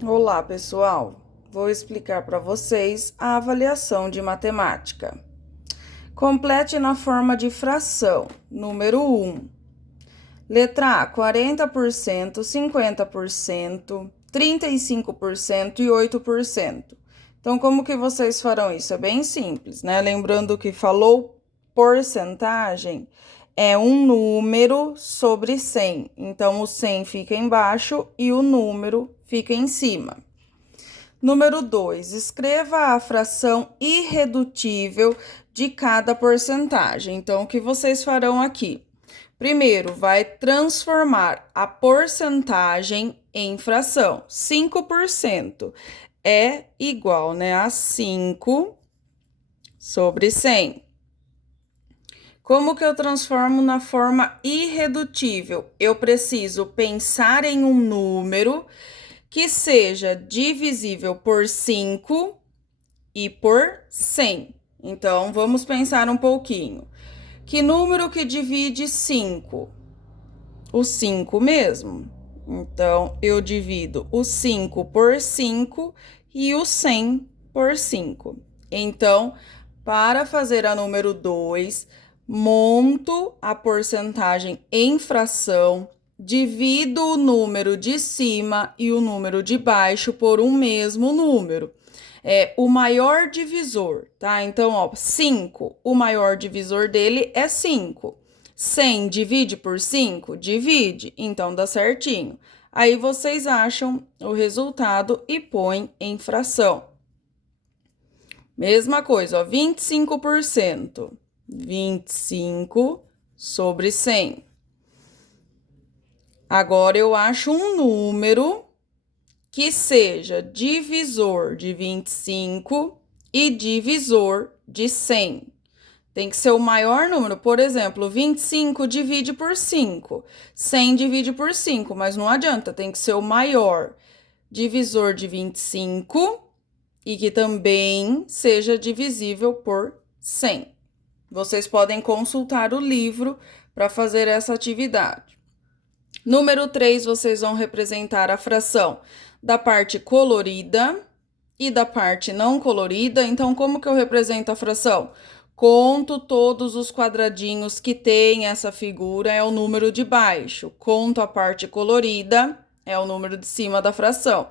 Olá, pessoal! Vou explicar para vocês a avaliação de matemática. Complete na forma de fração. Número 1. Letra A, 40%, 50%, 35% e 8%. Então, como que vocês farão isso? É bem simples, né? Lembrando que falou porcentagem, é um número sobre 100. Então, o 100 fica embaixo e o número fica em cima. Número 2, escreva a fração irredutível de cada porcentagem. Então, o que vocês farão aqui? Primeiro, vai transformar a porcentagem em fração. 5% é igual, né, a 5 sobre 100. Como que eu transformo na forma irredutível? Eu preciso pensar em um número que seja divisível por 5 e por 100. Então, vamos pensar um pouquinho. Que número que divide 5? O 5 mesmo. Então, eu divido o 5 por 5 e o 100 por 5. Então, para fazer a número 2, monto a porcentagem em fração, divido o número de cima e o número de baixo por um mesmo número. É o maior divisor, tá? Então, ó, 5, o maior divisor dele é 5. 100 divide por 5? Divide, então dá certinho. Aí vocês acham o resultado e põem em fração. Mesma coisa, ó, 25%. 25 sobre 100. Agora eu acho um número que seja divisor de 25 e divisor de 100. Tem que ser o maior número. Por exemplo, 25 divide por 5. 100 divide por 5, mas não adianta, tem que ser o maior divisor de 25 e que também seja divisível por 100. Vocês podem consultar o livro para fazer essa atividade. Número 3, vocês vão representar a fração da parte colorida e da parte não colorida. Então, como que eu represento a fração? Conto todos os quadradinhos que tem essa figura, é o número de baixo. Conto a parte colorida, é o número de cima da fração.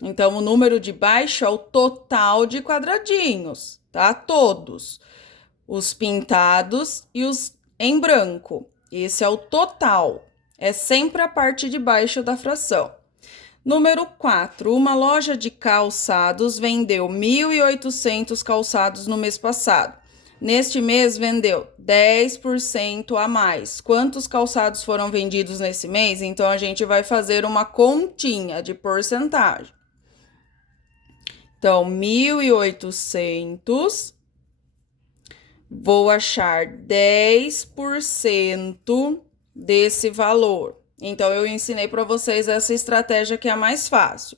Então, o número de baixo é o total de quadradinhos, tá? Todos. Os pintados e os em branco. Esse é o total. É sempre a parte de baixo da fração. Número 4. Uma loja de calçados vendeu 1.800 calçados no mês passado. Neste mês, vendeu 10% a mais. Quantos calçados foram vendidos nesse mês? Então, a gente vai fazer uma continha de porcentagem. Então, 1.800, vou achar 10% desse valor. Então, eu ensinei para vocês essa estratégia que é a mais fácil.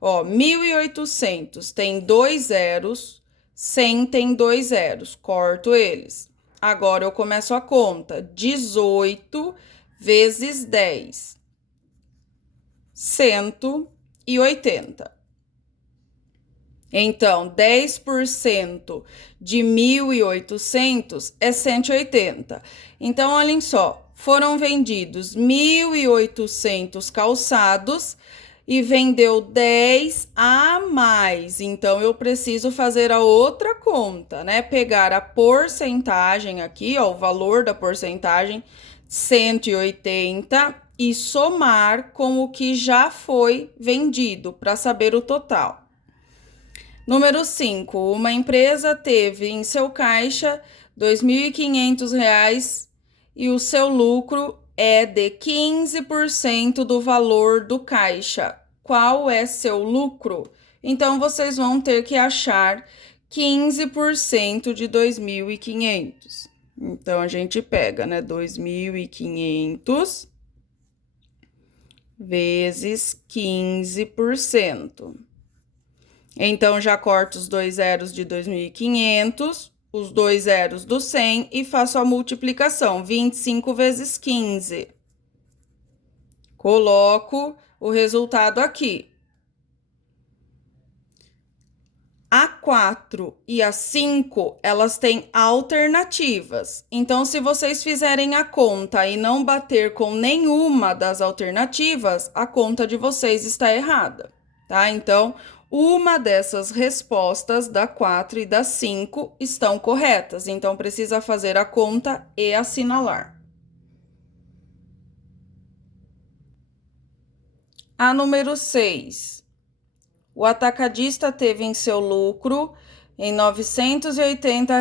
Ó, 1.800 tem 2 zeros, 100 tem 2 zeros, corto eles. Agora, eu começo a conta. 18 vezes 10, 180. Então, 10% de 1.800 é 180. Então, olhem só, foram vendidos 1.800 calçados e vendeu 10 a mais. Então, eu preciso fazer a outra conta, né? Pegar a porcentagem aqui, ó, o valor da porcentagem, 180, e somar com o que já foi vendido, para saber o total. Número 5, uma empresa teve em seu caixa R$ 2.500 e o seu lucro é de 15% do valor do caixa. Qual é seu lucro? Então, vocês vão ter que achar 15% de 2.500. Então, a gente pega, né, 2.500 vezes 15%. Então, já corto os 2 zeros de 2.500, os 2 zeros do 100 e faço a multiplicação, 25 vezes 15. Coloco o resultado aqui. 4 e a 5, elas têm alternativas. Então, se vocês fizerem a conta e não bater com nenhuma das alternativas, a conta de vocês está errada, tá? Então, uma dessas respostas, da 4 e da 5, estão corretas. Então, precisa fazer a conta e assinalar. A número 6. O atacadista teve em seu lucro em R$ 980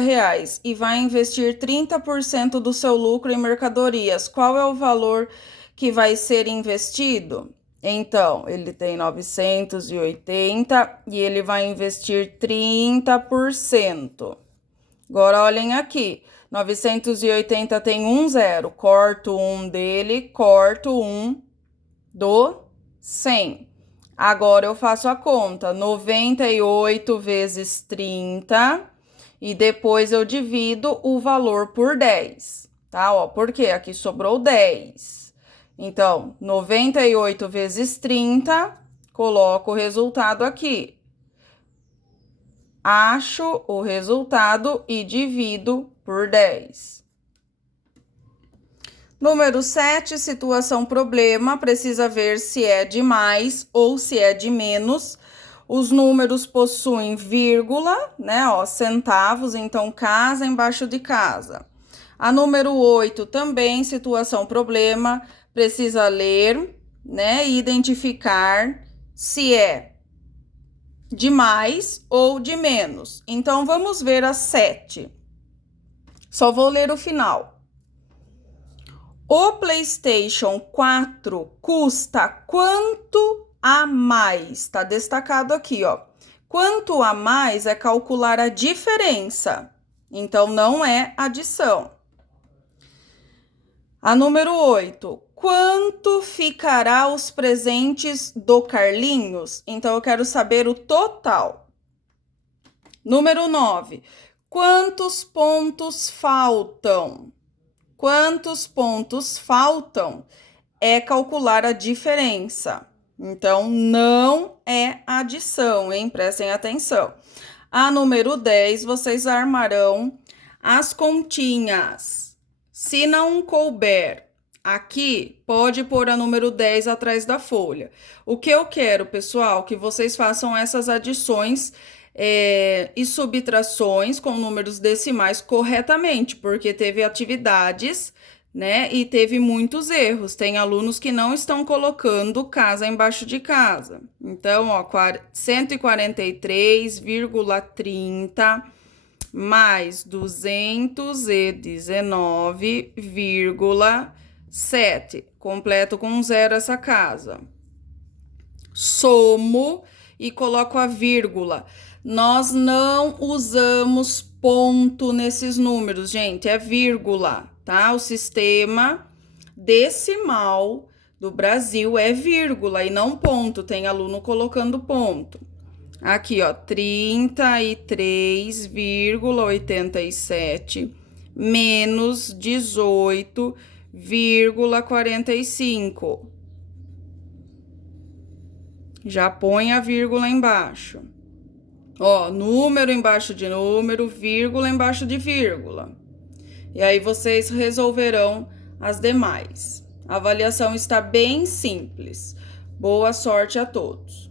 e vai investir 30% do seu lucro em mercadorias. Qual é o valor que vai ser investido? Então, ele tem 980 e ele vai investir 30%. Agora, olhem aqui. 980 tem um zero. Corto um dele, corto um do 100. Agora, eu faço a conta, 98 vezes 30, e depois eu divido o valor por 10, tá? Ó, porque aqui sobrou 10. Então, 98 vezes 30, coloco o resultado aqui. Acho o resultado e divido por 10. Número 7, situação problema, precisa ver se é de mais ou se é de menos. Os números possuem vírgula, né, ó, centavos, então casa embaixo de casa. A número 8 também, situação problema, precisa ler, né, e identificar se é de mais ou de menos. Então, vamos ver a 7. Só vou ler o final. O PlayStation 4 custa quanto a mais? Tá destacado aqui, ó. Quanto a mais é calcular a diferença. Então, não é adição. A número 8. Quanto ficará os presentes do Carlinhos? Então, eu quero saber o total. Número 9. Quantos pontos faltam? Quantos pontos faltam é calcular a diferença. Então, não é adição, hein? Prestem atenção. A número 10, vocês armarão as continhas. Se não couber aqui, pode pôr a número 10 atrás da folha. O que eu quero, pessoal, que vocês façam essas adições e subtrações com números decimais corretamente, porque teve atividades, né, e teve muitos erros. Tem alunos que não estão colocando casa embaixo de casa. Então, ó, 143,30 mais 219,7. Completo com zero essa casa. Somo e coloco a vírgula. Nós não usamos ponto nesses números, gente, é vírgula, tá? O sistema decimal do Brasil é vírgula e não ponto, tem aluno colocando ponto. Aqui, ó, 33,87 menos 18,45. Já põe a vírgula embaixo. Ó, número embaixo de número, vírgula embaixo de vírgula. E aí vocês resolverão as demais. A avaliação está bem simples. Boa sorte a todos.